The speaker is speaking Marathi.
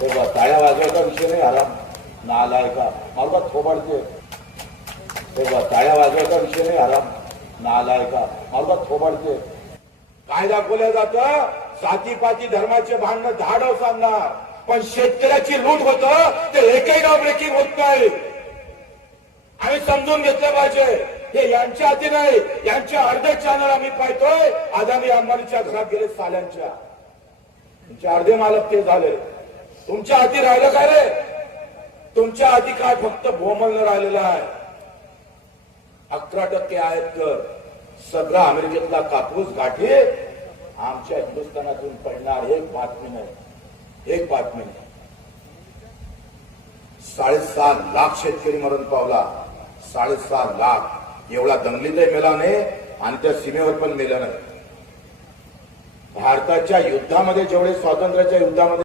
तेव्हा टाळ्या वाजवायचा विषय नाही. आराम नालाय का मला थोबाडते. तेव्हा टाळ्या वाजवायचा विषय नाही. आराम नालाय का मला थोबाडते. काय दाखवलं जातं? जातीपाती धर्माचे भांडण धाडव सांगणार, पण शेतकऱ्याची लूट होतं ते एकही नाव ब्रेकिंग होत नाही. आम्ही समजून घेतलं पाहिजे. हे यांच्या हाती नाही, यांच्या अर्धे चॅनल आम्ही पाहतोय. अदानी अंबानीच्या घरात गेले साल्यांच्या. तुमचे अर्धे मालक ते झाले. तुमच्या हाती राहिलं काय रे? तुमच्या हाती काय फक्त भोमलनं राहिलेलं आहे. 11% आहेत तर सगळा अमेरिकेतला कापूस गाठी आमच्या हिंदुस्थानातून पडणार. एक बातमी नाही, एक बातमी नाही. 6.5 लाख शेतकरी मरण पावला. 6.5 लाख एवढा दंगलीतही मेला नाही आणि त्या सीमेवर पण मेला नाही. भारताच्या युद्धामध्ये जेवढे स्वातंत्र्याच्या युद्धामध्ये